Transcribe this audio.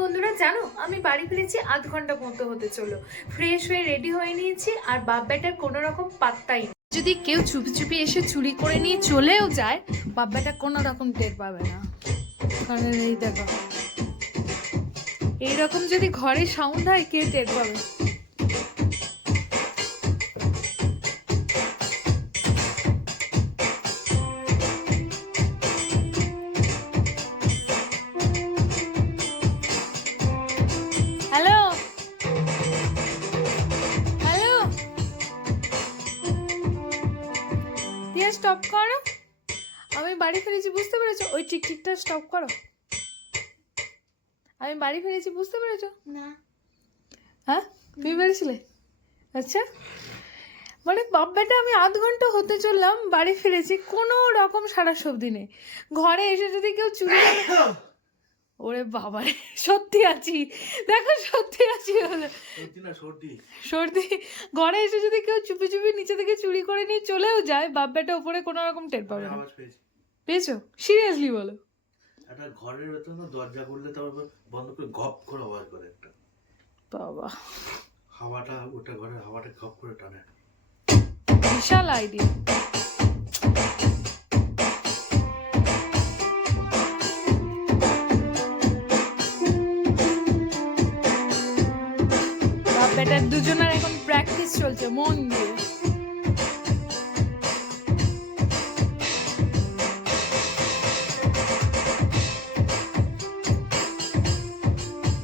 বন্ধুরা, জানো, আমি বাড়ি ফিরেছি আধ ঘণ্টা মতো হতে চলো। ফ্রেশ হয়ে রেডি হয়ে নিয়েছি, আর বাপ ব্যাটার কোনো রকম পাত্তাই। যদি কেউ চুপি চুপি এসে চুরি করে নিয়ে চলেও যায় বাপ ব্যাটা কোনো রকম টের পাবে না। কারণ এই দেখো, এইরকম যদি ঘরে সাউন্ড হয় কে টের পাবে দিয়া স্টপ করো। আমি বাড়ি ফিরেছি বুঝতে পেরেছ? ওই টিকটিকটা স্টপ করো। আমি বাড়ি ফিরেছি বুঝতে পেরেছ? না। হ্যাঁ? তুমি পেরেছিলে আচ্ছা। মানে বাপ্পাটা আমি আধ ঘণ্টা হতে চললাম বাড়ি ফিরেছি কোনো রকম সারা সবজি নেই। ঘরে এসে যদি কেউ চুরি ওরে বাবা রে, সত্যি আছি। দেখো সত্যি আছি সর্দি। সর্দি। ঘরে এসে যদি কেউ চুপি চুপি নিচে থেকে নিয়ে চলেও যায় বাপ বেটা উপরে কোনো রকম টের পাবে না। পেয়েছ। সিরিয়াসলি বলো। একটা ঘরের ভেতর না দরজা খুললে তারপর বন্ধ করে গপ করে আওয়াজ করে একটা। বাবা। হাওয়াটা ওটা ঘরের হাওয়াটা গপ করে টানে। বিশাল আইডিয়া বেটার দুজনের এখন প্র্যাকটিস চলছে মন দিয়ে।